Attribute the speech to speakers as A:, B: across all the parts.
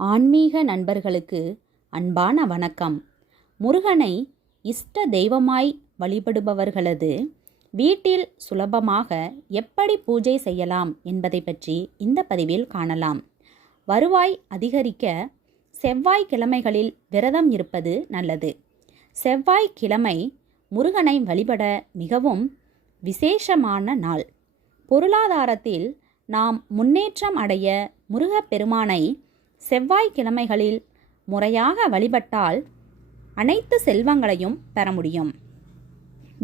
A: ஆன்மீக நண்பர்களுக்கு அன்பான வணக்கம். முருகனை இஷ்ட தெய்வமாய் வழிபடுபவர்களது வீட்டில் சுலபமாக எப்படி பூஜை செய்யலாம் என்பதை பற்றி இந்த பதிவில் காணலாம். வருவாய் அதிகரிக்க செவ்வாய் கிழமைகளில் விரதம் இருப்பது நல்லது. செவ்வாய் கிழமை முருகனை வழிபட மிகவும் விசேஷமான நாள். பொருளாதாரத்தில் நாம் முன்னேற்றம் அடைய முருகப்பெருமானை செவ்வாய்க்கிழமைகளில் முறையாக வழிபட்டால் அனைத்து செல்வங்களையும் பெற முடியும்.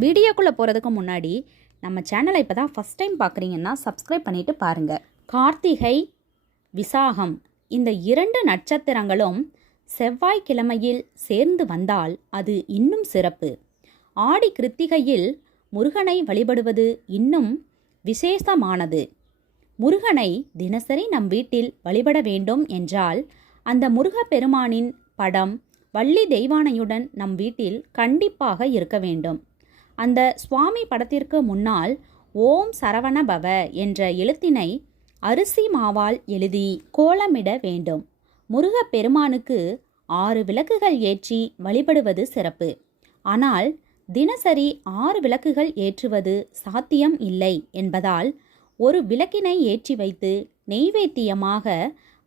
A: வீடியோக்குள்ளே போகிறதுக்கு முன்னாடி நம்ம சேனலை இப்போ தான் ஃபஸ்ட் டைம் பார்க்குறீங்கன்னா சப்ஸ்கிரைப் பண்ணிவிட்டு பாருங்கள் கார்த்திகை விசாகம் இந்த இரண்டு நட்சத்திரங்களும் செவ்வாய்க்கிழமையில் சேர்ந்து வந்தால் அது இன்னும் சிறப்பு. ஆடி கிருத்திகையில் முருகனை வழிபடுவது இன்னும் விசேஷமானது. முருகனை தினசரி நம் வீட்டில் வழிபட வேண்டும் என்றால் அந்த முருகப்பெருமானின் படம் வள்ளி தெய்வானையுடன் நம் வீட்டில் கண்டிப்பாக இருக்க வேண்டும். அந்த சுவாமி படத்திற்கு முன்னால் ஓம் சரவண பவ என்ற எழுத்தினை அரிசி மாவால் எழுதி கோலமிட வேண்டும். முருகப்பெருமானுக்கு ஆறு விளக்குகள் ஏற்றி வழிபடுவது சிறப்பு. ஆனால் தினசரி ஆறு விளக்குகள் ஏற்றுவது சாத்தியம் இல்லை என்பதால் ஒரு விளக்கினை ஏற்றி வைத்து நெய்வேத்தியமாக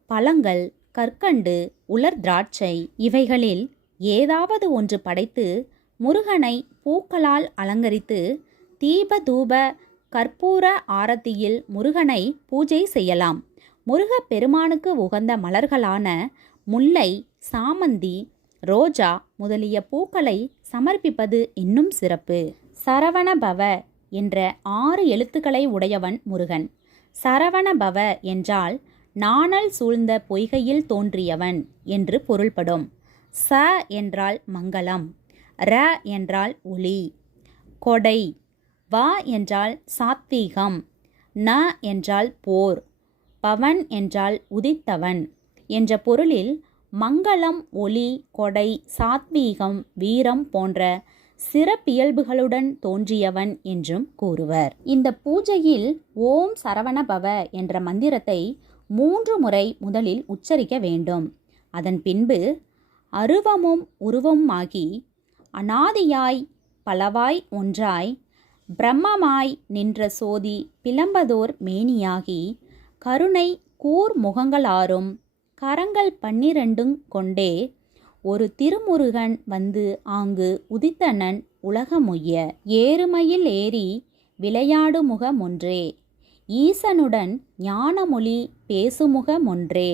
A: பழங்கள் கற்கண்டு உலர் திராட்சை இவைகளில் ஏதாவது ஒன்று படைத்து முருகனை பூக்களால் அலங்கரித்து தீப தூப கற்பூர ஆரத்தியில் முருகனை பூஜை செய்யலாம். முருகப் பெருமானுக்கு உகந்த மலர்களான முல்லை சாமந்தி ரோஜா முதலிய பூக்களை சமர்ப்பிப்பது இன்னும் சிறப்பு. சரவணபவ என்ற ஆறு எழுத்துக்களை உடையவன் முருகன். சரவணபவ என்றால் நாணல் சூழ்ந்த பொய்கையில் தோன்றியவன் என்று பொருள்படும். ச என்றால் மங்களம் ர என்றால் ஒளி. கொடை வா என்றால் சாத்வீகம் ந என்றால் போர் பவன் என்றால் உதித்தவன் என்ற பொருளில் மங்களம் ஒளி கொடை சாத்வீகம் வீரம் போன்ற சிறப்பியல்புகளுடன் தோன்றியவன் என்றும் கூறுவர். இந்த பூஜையில் ஓம் சரவணபவ என்ற மந்திரத்தை மூன்று முறை முதலில் உச்சரிக்க வேண்டும். அதன் பின்பு அருவமும் உருவமாகி அனாதியாய் பலவாய் ஒன்றாய் பிரம்மமாய் நின்ற சோதி பிளம்பதோர் மேனியாகி கருணை கூர் முகங்களாரும் கரங்கள் பன்னிரண்டும் கொண்டே ஒரு திருமுருகன் வந்து ஆங்கு உதித்தனன் உலகமுய்ய ஏறுமையில் ஏறி விளையாடு முகமொன்றே ஈசனுடன் ஞானமொழி பேசுமுகமொன்றே.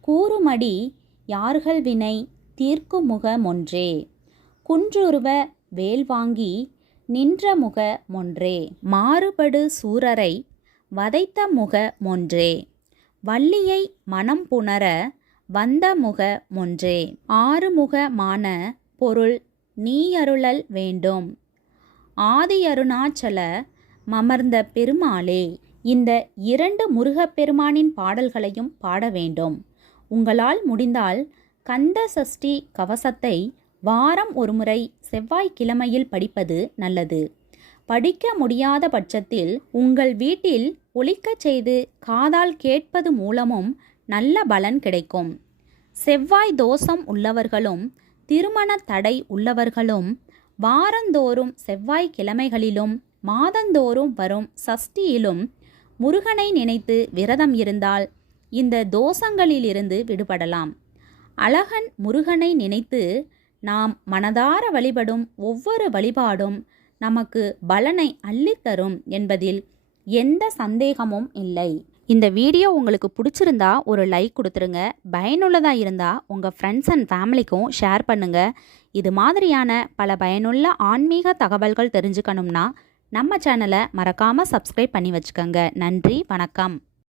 A: கூறுமடி யார்கள் வினை தீர்க்குமுகமொன்றே. குன்றுருவ வேல் வாங்கி நின்ற முகமொன்றே மாறுபடு சூரரை வதைத்த முகமொன்றே வள்ளியை மனம் புணர வந்த முக மொன்றே. ஆறுமுகமான பொருள் நீயருளல் வேண்டும். ஆதியருணாச்சல மமர்ந்த பெருமாளே இந்த இரண்டு முருகப்பெருமானின் பாடல்களையும் பாட வேண்டும். உங்களால் முடிந்தால் கந்த சஷ்டி கவசத்தை வாரம் ஒருமுறை செவ்வாய்க்கிழமையில் படிப்பது நல்லது. படிக்க முடியாத பட்சத்தில் உங்கள் வீட்டில் ஒழிக்கச் செய்து காதால் கேட்பது மூலமும் நல்ல பலன் கிடைக்கும். செவ்வாய் தோஷம் உள்ளவர்களும் திருமண தடை உள்ளவர்களும் வாரந்தோறும் செவ்வாய் கிழமைகளிலும் மாதந்தோறும் வரும் சஷ்டியிலும் முருகனை நினைத்து விரதம் இருந்தால் இந்த தோஷங்களிலிருந்து விடுபடலாம். அழகன் முருகனை நினைத்து நாம் மனதார வழிபடும் ஒவ்வொரு வழிபாடும் நமக்கு பலனை அள்ளித்தரும் என்பதில் எந்த சந்தேகமும் இல்லை. இந்த வீடியோ உங்களுக்கு பிடிச்சிருந்தா ஒரு லைக் கொடுத்துருங்க. பயனுள்ளதாக இருந்தால் உங்கள் ஃப்ரெண்ட்ஸ் அண்ட் ஃபேமிலிக்கும் ஷேர் பண்ணுங்கள் இது மாதிரியான பல பயனுள்ள ஆன்மீக தகவல்கள் தெரிஞ்சுக்கணும்னா நம்ம சேனலை மறக்காமல் சப்ஸ்கிரைப் பண்ணி வச்சுக்கோங்க. நன்றி வணக்கம்.